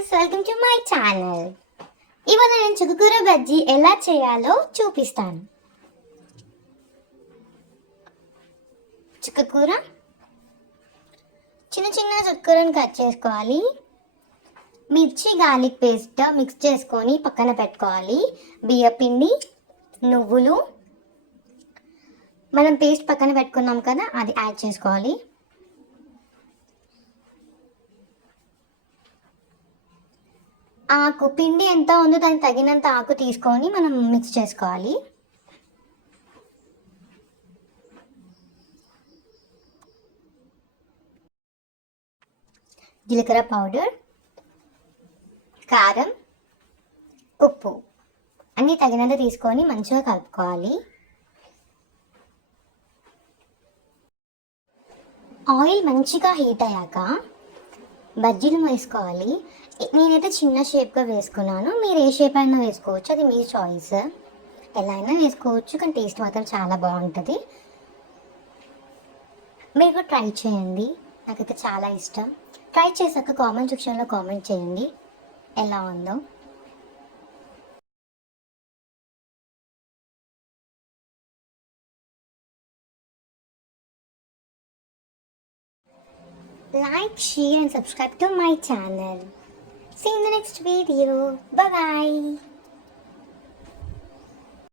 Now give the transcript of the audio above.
Friends, welcome to my channel. ఇవాళ నేను చుక్కకూర బజ్జీ ఎలా చేయాలో చూపిస్తాను. చుక్కకూర చిన్న చిన్న చుక్కకూరని కట్ చేసుకోవాలి. మిర్చి గార్లిక్ పేస్ట్ మిక్స్ చేసుకొని పక్కన పెట్టుకోవాలి. బియ్యపిండి, నువ్వులు మనం పేస్ట్ పక్కన పెట్టుకున్నాం కదా, అది యాడ్ చేసుకోవాలి. ఆకు పిండి ఎంత ఉందో దానికి తగినంత ఆకు తీసుకొని మనం మిక్స్ చేసుకోవాలి. జీలకర్ర పౌడర్, కారం, ఉప్పు అన్నీ తగినంత తీసుకొని మంచిగా కలుపుకోవాలి. ఆయిల్ మంచిగా హీట్ అయ్యాక బజ్జీలు వేసుకోవాలి. నేనైతే చిన్న షేప్గా వేసుకున్నాను. మీరు ఏ షేప్ అయినా వేసుకోవచ్చు, అది మీ చాయిస్. ఎలా అయినా వేసుకోవచ్చు, కానీ టేస్ట్ మాత్రం చాలా బాగుంటుంది. మీరు కూడా ట్రై చేయండి, నాకైతే చాలా ఇష్టం. ట్రై చేశాక కామెంట్ సెక్షన్లో కామెంట్ చేయండి ఎలా ఉందో. Like, share and subscribe to my channel. See you in the next video. Bye bye.